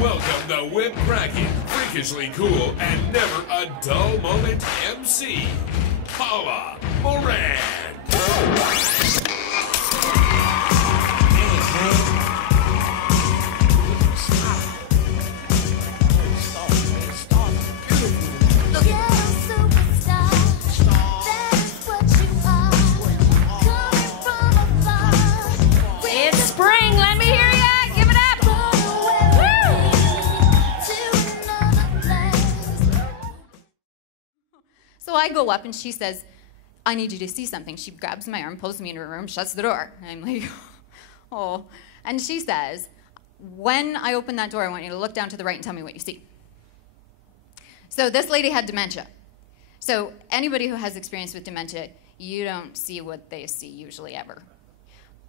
Welcome the whip-cracking, freakishly cool, and never a dull moment MC, Paula Morand. So I go up and she says, I need you to see something. She grabs my arm, pulls me into her room, shuts the door. And I'm like, oh. And she says, when I open that door, I want you to look down to the right and tell me what you see. So this lady had dementia. So anybody who has experience with dementia, you don't see what they see usually ever.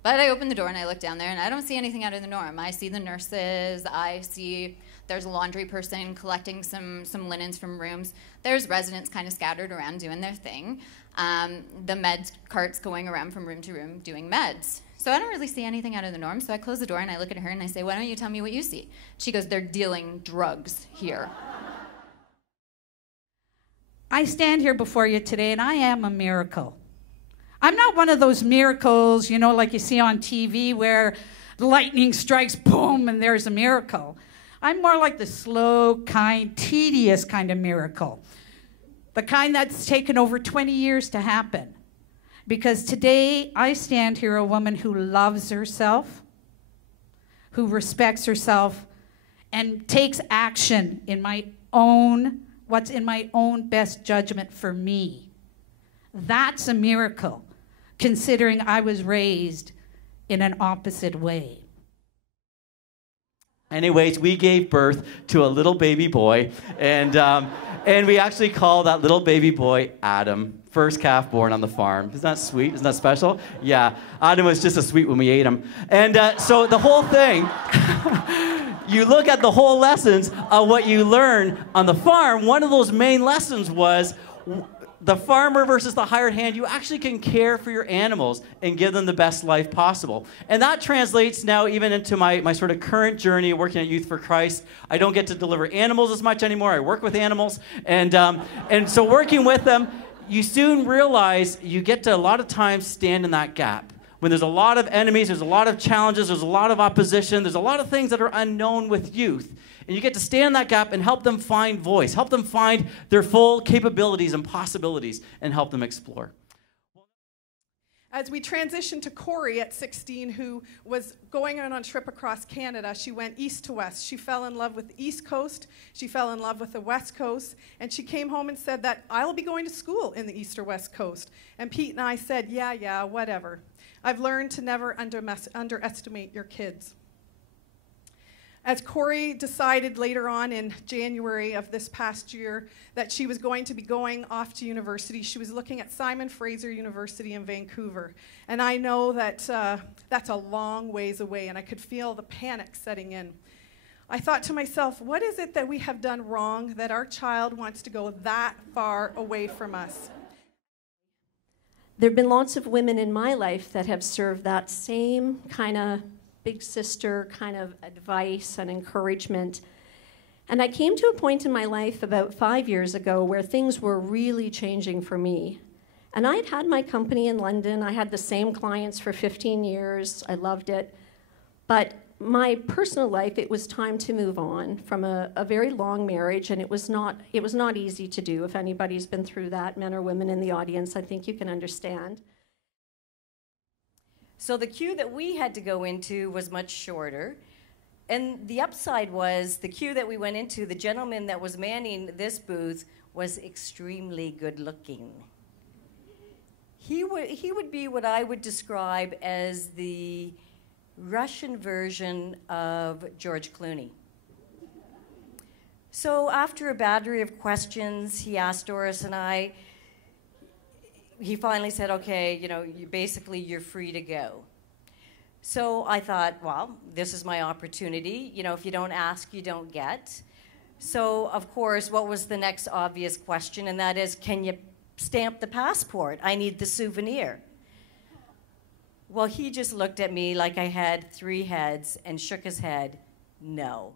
But I open the door and I look down there and I don't see anything out of the norm. I see the nurses, I see there's a laundry person collecting some linens from rooms. There's residents kind of scattered around doing their thing. The med carts going around from room to room doing meds. So I don't really see anything out of the norm, so I close the door and I look at her and I say, why don't you tell me what you see? She goes, they're dealing drugs here. I stand here before you today and I am a miracle. I'm not one of those miracles, you know, like you see on TV where lightning strikes, boom, and there's a miracle. I'm more like the slow, kind, tedious kind of miracle. The kind that's taken over 20 years to happen. Because today, I stand here a woman who loves herself, who respects herself, and takes action in my own, what's in my own best judgment for me. That's a miracle, considering I was raised in an opposite way. Anyways, we gave birth to a little baby boy, and we actually call that little baby boy Adam. First calf born on the farm. Isn't that sweet? Isn't that special? Yeah, Adam was just a sweet when we ate him. And so the whole thing, you look at the whole lessons of what you learn on the farm. One of those main lessons was the farmer versus the hired hand. You actually can care for your animals and give them the best life possible. And that translates now even into my sort of current journey working at Youth for Christ. I don't get to deliver animals as much anymore. I work with animals. And so working with them, you soon realize you get to a lot of times stand in that gap. When there's a lot of enemies, there's a lot of challenges, there's a lot of opposition, there's a lot of things that are unknown with youth. And you get to stand in that gap and help them find voice, help them find their full capabilities and possibilities, and help them explore. As we transitioned to Corey at 16, who was going on a trip across Canada, she went east to west. She fell in love with the East Coast, she fell in love with the West Coast, and she came home and said that, I'll be going to school in the East or West Coast. And Pete and I said, yeah, whatever. I've learned to never underestimate your kids. As Corey decided later on in January of this past year that she was going to be going off to university, she was looking at Simon Fraser University in Vancouver. And I know that that's a long ways away, and I could feel the panic setting in. I thought to myself, what is it that we have done wrong that our child wants to go that far away from us? There have been lots of women in my life that have served that same kind of big sister kind of advice and encouragement. And I came to a point in my life about 5 years ago where things were really changing for me. And I'd had my company in London. I had the same clients for 15 years. I loved it. But my personal life, it was time to move on from a very long marriage, and it was not easy to do. If anybody's been through that, men or women in the audience, I think you can understand. So the queue that we had to go into was much shorter. And the upside was the queue that we went into, the gentleman that was manning this booth was extremely good looking. He would be what I would describe as the Russian version of George Clooney. So after a battery of questions, he asked Doris and I, he finally said, okay, you know, you're free to go. So I thought, well, this is my opportunity. You know, if you don't ask, you don't get. So, of course, what was the next obvious question? And that is, can you stamp the passport? I need the souvenir. Well, he just looked at me like I had 3 heads and shook his head, no.